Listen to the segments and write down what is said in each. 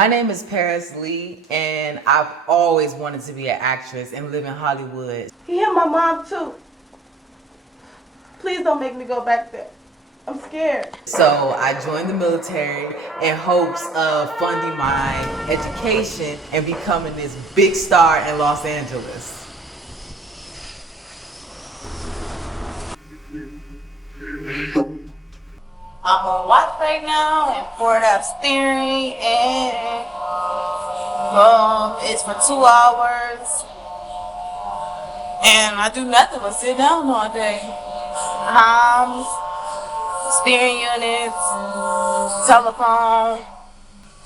My name is Paris Lee, and I've always wanted to be an actress and live in Hollywood. He hit my mom too. Please don't make me go back there. I'm scared. So I joined the military in hopes of funding my education and becoming this big star in Los Angeles. I'm on watch right now and forward up steering, and it's for 2 hours. And I do nothing but sit down all day. Steering units, telephone.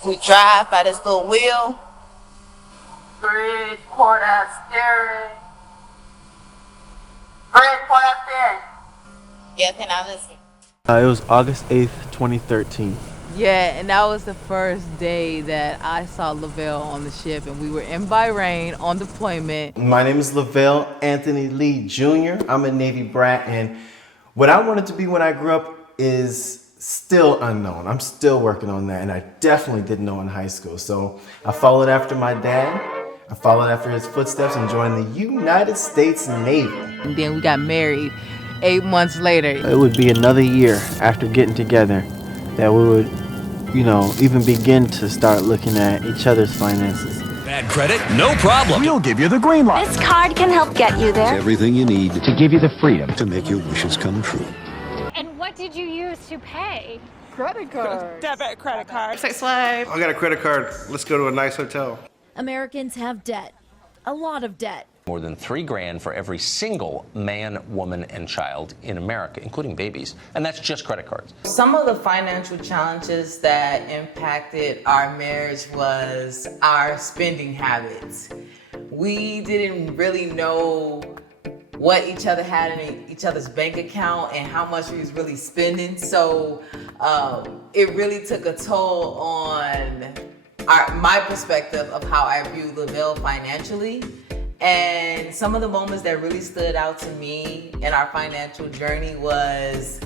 We drive by this little wheel. Bridge, port out steering. Bridge, port out steering. Yes, and I listen. It was August 8th, 2013. Yeah, and that was the first day that I saw Lovell on the ship, and we were in Bahrain on deployment. My name is Lovell Anthony Lee Jr. I'm a Navy brat, and what I wanted to be when I grew up is still unknown. I'm still working on that, and I definitely didn't know in high school. So I followed after my dad. I followed after his footsteps and joined the United States Navy. And then we got married 8 months later. It would be another year after getting together that we would, even begin to start looking at each other's finances. Bad credit? No problem. We'll give you the green light. This card can help get you there. It's everything you need To give you the freedom. to make your wishes come true. And what did you use to pay? Credit card. Debit credit card. Sex slave. I got a credit card. Let's go to a nice hotel. Americans have debt. A lot of debt. More than $3,000 for every single man, woman, and child in America, including babies. And that's just credit cards. Some of the financial challenges that impacted our marriage was our spending habits. We didn't really know what each other had in each other's bank account and how much we was really spending. So it really took a toll on my perspective of how I viewed Lovell financially. And some of the moments that really stood out to me in our financial journey was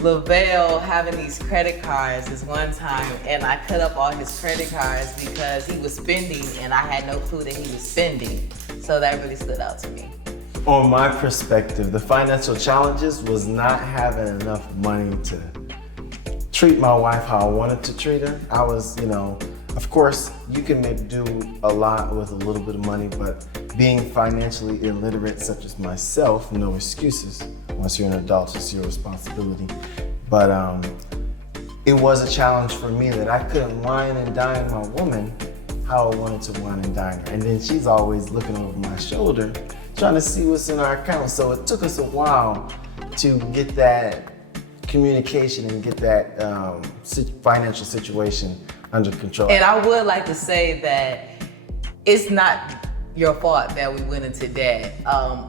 Lovell having these credit cards this one time, and I cut up all his credit cards because he was spending and I had no clue that he was spending. So that really stood out to me. On my perspective, the financial challenges was not having enough money to treat my wife how I wanted to treat her. I was, of course, you can make do a lot with a little bit of money, but being financially illiterate, such as myself, no excuses. Once you're an adult, it's your responsibility. But it was a challenge for me that I couldn't wine and dine my woman how I wanted to wine and dine her. And then she's always looking over my shoulder, trying to see what's in our account. So it took us a while to get that communication and get that financial situation under control. And I would like to say that it's not your fault that we went into debt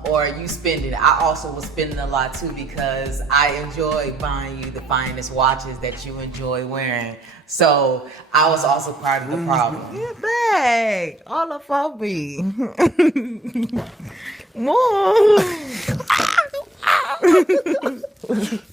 or you spending. I also was spending a lot too because I enjoy buying you the finest watches that you enjoy wearing. So I was also part of the problem. Yeah, bag. All up for me.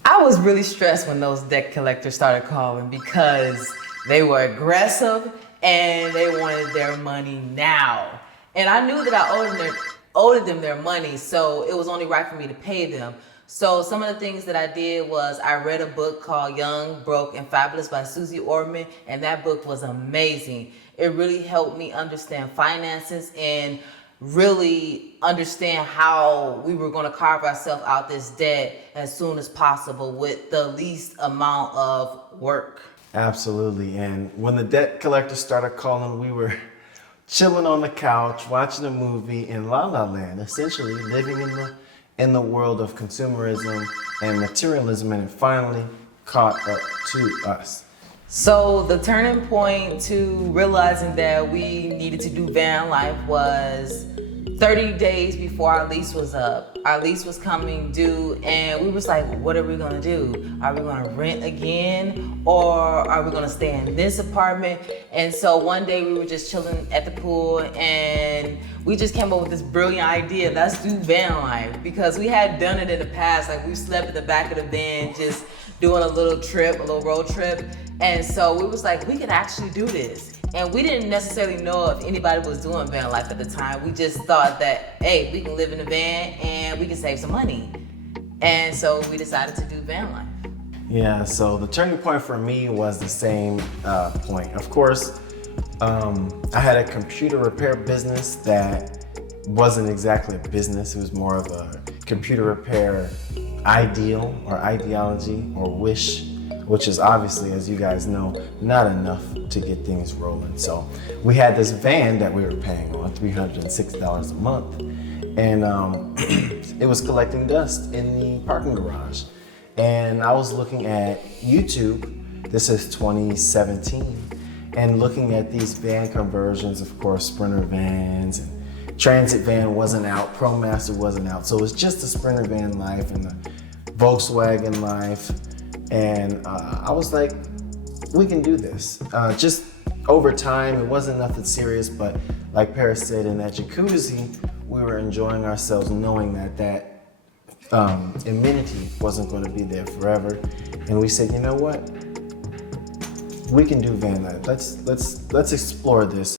I was really stressed when those debt collectors started calling because they were aggressive and they wanted their money now. And I knew that I owed them their money, so it was only right for me to pay them. So some of the things that I did was I read a book called Young, Broke, and Fabulous by Susie Orman, and that book was amazing. It really helped me understand finances and really understand how we were going to carve ourselves out this debt as soon as possible with the least amount of work. Absolutely, and when the debt collector started calling, we were chilling on the couch, watching a movie in La La Land, essentially living in the world of consumerism and materialism, and it finally caught up to us. So the turning point to realizing that we needed to do van life was 30 days before our lease was up. Our lease was coming due, and we was like, what are we gonna do? Are we gonna rent again, or are we gonna stay in this apartment? And so one day we were just chilling at the pool, and we just came up with this brilliant idea: let's do van life, because we had done it in the past. Like, we slept in the back of the van, just doing a little road trip. And so we was like, we can actually do this. And we didn't necessarily know if anybody was doing van life at the time. We just thought that, hey, we can live in a van and we can save some money. And so we decided to do van life. Yeah, so the turning point for me was the same point. Of course, I had a computer repair business that wasn't exactly a business. It was more of a computer repair ideal or ideology or wish, which is obviously, as you guys know, not enough to get things rolling. So we had this van that we were paying on, $306 a month, and it was collecting dust in the parking garage. And I was looking at YouTube, this is 2017, and looking at these van conversions, of course, Sprinter vans, and Transit van wasn't out, ProMaster wasn't out. So it was just the Sprinter van life and the Volkswagen life. And I was like, we can do this. Just over time, it wasn't nothing serious, but like Paris said, in that jacuzzi, we were enjoying ourselves knowing that that amenity wasn't going to be there forever. And we said, you know what? We can do van life. Let's explore this.